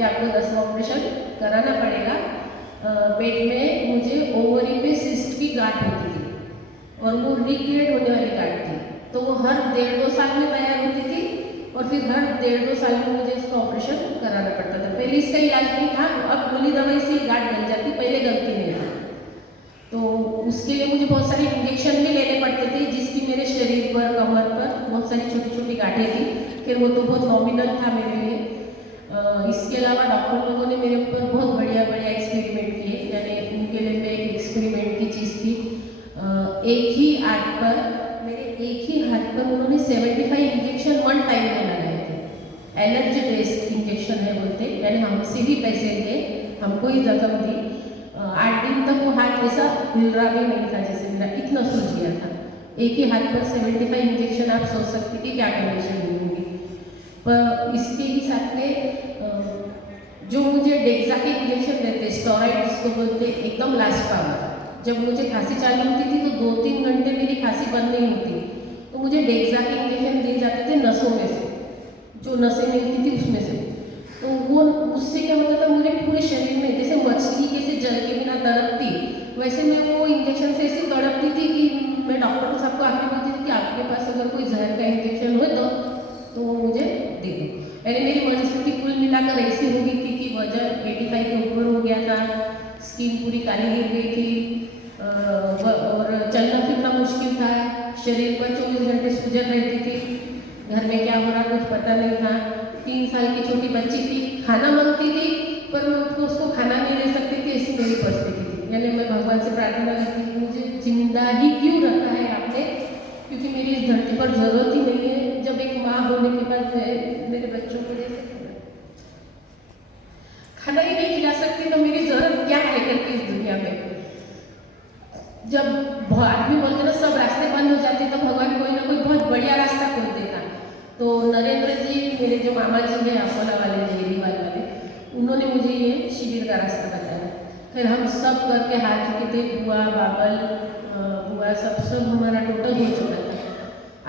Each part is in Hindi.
कि आपको 10वां ऑपरेशन कराना पड़ेगा। पेट में मुझे ओवरी पे सिस्ट की गांठ होती थी और वो रिक्रिएट होने वाली गांठ थी, तो वो हर 1.5-2 साल में तैयार होती थी और फिर हर 1.5-2 साल में मुझे इसका ऑपरेशन कराना पड़ता था। पहले इसका इलाज नहीं था, अब गोली दवाई से गांठ गल जाती, पहले गलती नहीं था। तो उसके लिए मुझे बहुत सारे इंजेक्शन भी लेने पड़ते थे, जिसकी मेरे शरीर पर, कमर पर बहुत सारी छोटी छोटी गांठें थी। फिर वो तो बहुत नॉमिनल था मेरे लिए। इसके अलावा डॉक्टर लोगों ने मेरे ऊपर बहुत बढ़िया बढ़िया एक्सपेरिमेंट किए। यानी उनके लिए मैं एक एक्सपेरिमेंट की चीज़ थी, एक ही हाथ पर, मेरे एक ही हाथ पर उन्होंने 75 इंजेक्शन वन टाइम में लगाए थे। एलर्जी बेस्ड इंजेक्शन है बोलते, यानी हमसे भी पैसे लिए, हमको ही जख्म दी। 8 दिन तक वो हाथ ऐसा हिल रहा भी नहीं था, जैसे मेरा इतना सूज गया था। एक ही हाथ पर 75 इंजेक्शन, आप सोच सकते कि क्या कंडीशन होगी। पर इसके ही साथ में जो मुझे डेक्सा के इंजेक्शन देते, स्टेरॉइड जिसको बोलते, एकदम लास्ट पावर। जब मुझे खांसी चालू होती थी तो 2-3 घंटे मेरी खांसी बंद नहीं होती, तो मुझे डेक्सा के इंजेक्शन दिए जाते थे नसों में से, जो नसें मिलती थी उसमें से। तो वो उससे क्या होता था, मुझे पूरे शरीर में जैसे मछली कैसे जल के बिना तड़पती, वैसे मैं वो इंजेक्शन से ऐसी तड़पती थी कि मैं डॉक्टर साहब को आके बोलती थी कि आपके पास अगर कोई जहर का इंजेक्शन हो तो वो मुझे दे दो। यानी मेरी मनस्थिति कुल मिलाकर ऐसी हो गई थी कि वजन 85 के ऊपर हो गया था, स्किन पूरी काली गिर गई थी, और चलना फिरना मुश्किल था, शरीर पर 24 घंटे सूजन रहती थी, घर में क्या हो रहा कुछ पता नहीं था। 3 साल की छोटी बच्ची थी, खाना मांगती थी पर मैं उसको खाना नहीं दे सकती थी, ऐसी मेरी परिस्थिति थी। यानी मैं भगवान से प्रार्थना करती थी, मुझे जिंदा ही क्यों रखा है आपने, क्योंकि मेरी इस धरती पर जरूरत ही नहीं है। जब एक माँ होने के बाद मेरे बच्चों को जैसे खाना ही नहीं खिला सकती, तो मेरी जरूरत क्या है करके इस दुनिया में। जब आदमी बोलते ना सब रास्ते बंद हो जाते, तो भगवान कोई ना कोई बहुत बढ़िया रास्ता खोल देता। तो नरेंद्र जी, मेरे जो मामा जी हैं अकोला वाले, जयरीवाल वाले, उन्होंने मुझे ये शिविर का रास्ता बताया। फिर हम सब करके हार चुके थे, बुआ, बाबल, बुआ, सब हमारा टोटल हो चुका था।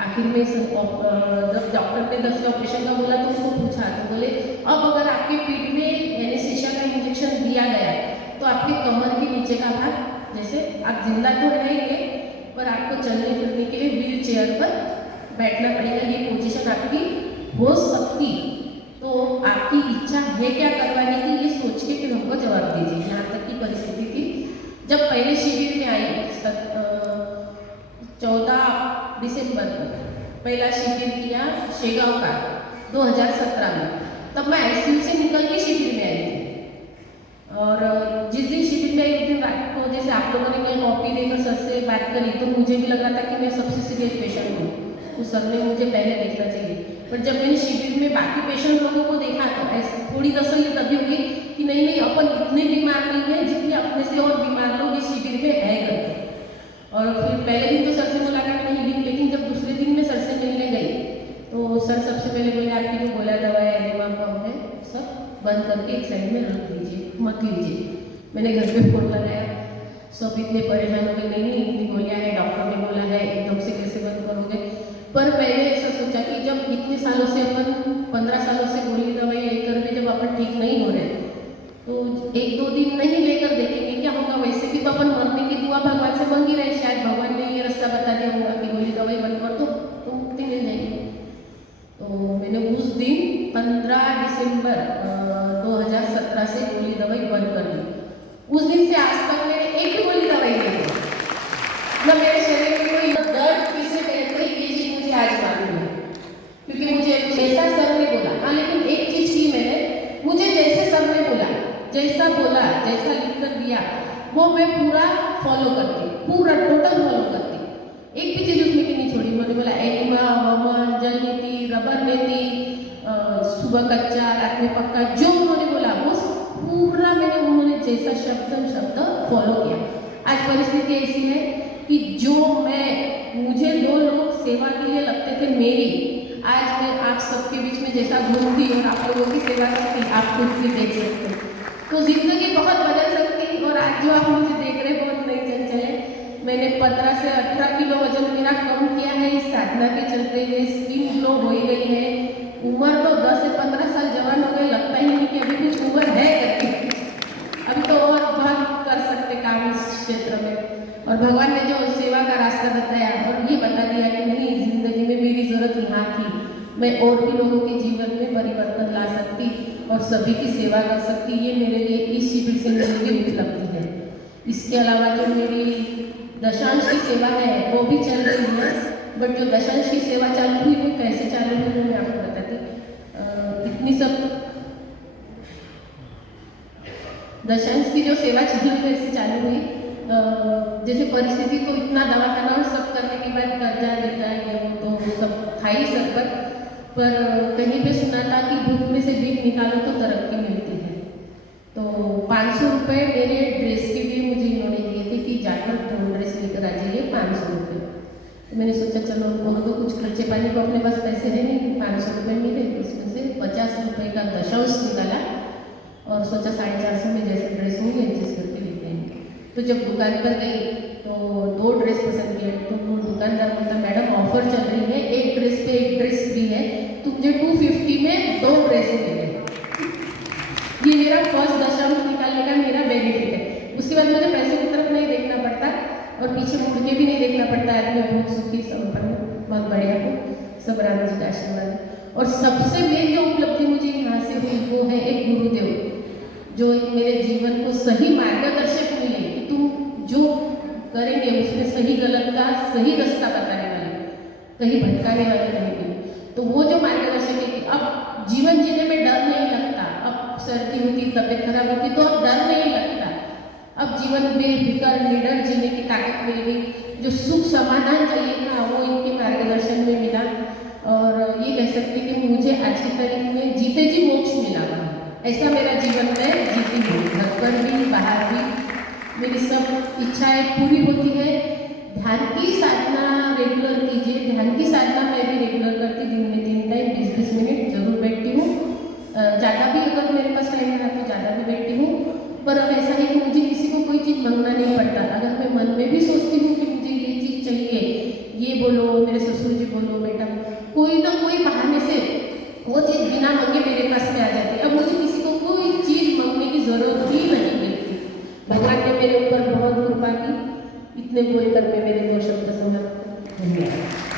आखिर में जब डॉक्टर ने 10 ऑपरेशन का बोला तो उसको पूछा, तो बोले अब अगर आपके पीठ में एनेस्थीसिया का इंजेक्शन दिया गया तो आपके कमर के नीचे का भाग, जैसे आप जिंदा तो रहेंगे पर आपको चलने फिरने के लिए व्हील चेयर पर बैठना पड़ेगा, ये पोजीशन आपकी हो सकती, तो आपकी इच्छा है क्या करवाने की, ये सोच के फिर हमको जवाब दीजिए। यहाँ तक की परिस्थिति थी। जब पहले शिविर में आई 14 दिसंबर को पहला शिविर किया शेगांव का 2017 में, तब मैं आईसीयू से निकल के शिविर में आई थी। और जिस दिन शिविर में आई उस दिन रात को, जैसे आप लोगों ने कल कॉपी देकर सर से बात करी, तो मुझे भी लगा था कि मैं सबसे सीरियस पेशेंट हूँ, तो सर ने मुझे पहले देखना चाहिए। पर जब मैंने शिविर में बाकी पेशेंट लोगों को देखा तो ऐसी थोड़ी तसल्ली तभी होगी कि नहीं नहीं, अपन इतने बीमार नहीं है जितने अपने से और बीमार लोग इस शिविर में है करके। और फिर पहले दिन तो सर से मुलाकात नहीं हुई, लेकिन जब दूसरे दिन मैं सर से मिलने गई तो सर सबसे पहले बोले आपकी जो गोला दवा है एनिमा कम है, सब बंद करके एक साइड में रख दीजिए, मत लीजिए। मैंने घर पे फोन लगाया, सब इतने परेशान हो गए, नहीं नहीं इतनी गोलियाँ हैं, डॉक्टर ने बोला है, एकदम से कैसे बंद करोगे। पर मैंने ऐसा सोचा कि जब इतने सालों से अपन 15 सालों से गोली दवाई लेकर भी जब अपन ठीक नहीं हो रहे, तो 1-2 दिन नहीं लेकर देखेंगे क्या होगा। वैसे भी तो अपन मरने की दुआ भगवान से मांगी रहे, शायद भगवान ने ये रास्ता बता दिया होगा कि गोली दवाई बंद कर दो तो मुक्ति मिल जाएगी। तो मैंने उस दिन 15 दिसंबर 2017 से गोली दवाई बंद कर दी। उस दिन से आज तक मैंने एक भी गोली दवाई नहीं ली, न मेरे शरीर में कोई दर्द किसे कहते हैं ये चीज मुझे आज मालूम है, क्योंकि मुझे जैसा सर ने बोला। हाँ, लेकिन एक चीज की मैंने, मुझे जैसे सर ने बोला, जैसा बोला, जैसा लिख कर दिया, वो मैं पूरा फॉलो करती, पूरा टोटल फॉलो करती, एक भी चीज उसमें की नहीं छोड़ी। मैंने बोला एनिमा, वमन, जल नीति, रबर नीति, सुबह कच्चा रात में पक्का, जो उन्होंने बोला वो पूरा मैंने, उन्होंने जैसा शब्द फॉलो किया। आज परिस्थिति ऐसी है कि जो मुझे 2 लोग सेवा के लिए लगते थे मेरी, आज मैं आप सबके बीच में जैसा घूमती और आप लोगों की सेवा करती, आप खुद भी देख सकते हो। तो जिंदगी बहुत बदल सकती, और आज जो आप मुझे देख रहे बहुत नई चंचल है। मैंने 15 से 18 किलो वजन मेरा कम किया है इस साधना के चलते हुए, स्किन ग्लो हो गई है, उम्र तो 10 से 15 साल जवान हो गए, लगता ही नहीं कि अभी कुछ और भगवान ने जो सेवा का रास्ता बताया और ये बता दिया कि नहीं, जिंदगी में मेरी ज़रूरत यहाँ थी, मैं और भी लोगों के जीवन में परिवर्तन ला सकती और सभी की सेवा कर सकती, ये मेरे लिए इस शिविर से मेरी उपलब्धि है। इसके अलावा जो मेरी दशांश की सेवा है वो भी चल रही है, बट जो दशांश की सेवा चालू हुई वो कैसे चालू हुई मैं आपको बताती। इतनी सब दशांश की जो सेवा चालू हुई कैसे चालू हुई, जैसे परिस्थिति तो इतना दवाखाना और सब करने के बाद कर्जा देता है वो तो सब था ही सब पर कहीं पे सुना था कि भूख में से भीख निकालो तो तरक्की मिलती है। तो 500 रुपये मेरे ड्रेस के लिए मुझे इन्होंने दिए थे कि जाकर 2 ड्रेस लेकर आ जाइए, 500 रुपये। तो मैंने सोचा चलो उनको तो कुछ खर्चे पानी को अपने पास पैसे है नहीं, 500 रुपये मिले, उसमें से 50 रुपये का दशांश निकाला और सोचा 450 में जैसे ड्रेस होंगे एडजस्ट करके लेते हैं। तो जब दुकान पर गई तो 2 ड्रेस पसंद किए, तो वो दुकानदार बोलता मैडम ऑफर चल रही है, एक ड्रेस पे एक ड्रेस फ्री है, तो मुझे 250 में 2 ड्रेस मिले। ये मेरा फर्स्ट दशांश निकालने का मेरा बेनिफिट है। उसके बाद मुझे पैसे की तरफ नहीं देखना पड़ता और पीछे मुड़ के भी नहीं देखना पड़ता है। मैं बहुत सुखी संपन्न, बहुत बढ़िया हूँ, सब राम जी का आशीर्वाद। और सबसे मेन जो उपलब्धि मुझे यहाँ से हुई वो है एक गुरुदेव, जो मेरे जीवन को सही मार्गदर्शक मिले कि तुम जो करेंगे उसमें सही गलत का सही रास्ता बताने वाले, कहीं भटकाने वाले नहीं मिले। तो वो जो मार्गदर्शक है कि अब जीवन जीने में डर नहीं लगता, अब सर्दी होती, तबीयत खराब होती तो अब डर नहीं लगता, अब जीवन बेफिक्र निडर जीने की ताकत मिल गई। जो सुख समाधान चाहिए था वो इनके मार्गदर्शन में मिला। और ये कह सकते कि मुझे आज की तारीख में जीते जी मोक्ष मिला, ऐसा मेरा जीवन में जीती हूँ। घर पर भी बाहर भी मेरी सब इच्छाएं पूरी होती है। ध्यान की साधना रेगुलर कीजिए, ध्यान की साधना मैं भी रेगुलर करती, दिन में 3 टाइम 20-20 मिनट जरूर बैठती हूँ। ज़्यादा भी अगर मेरे पास टाइम है तो ज़्यादा भी बैठती हूँ। पर अब ऐसा है कि मुझे किसी को कोई चीज़ मांगना नहीं पड़ता। अगर मैं मन में भी सोचती हूँ कि मुझे ये चीज़ चाहिए, ये बोलो, मेरे ससुर जी बोलो, बेटा कोई ना कोई बहाने से वो चीज़ बिना मांगे मेरे पास में आ जाती है। अब मुझे किसी को कोई चीज़ मांगने की जरूरत ही नहीं मिलती। भगवान ने मेरे ऊपर बहुत कृपा की। इतने बोलकर मैं मेरे 2 शब्द समाप्त। धन्यवाद।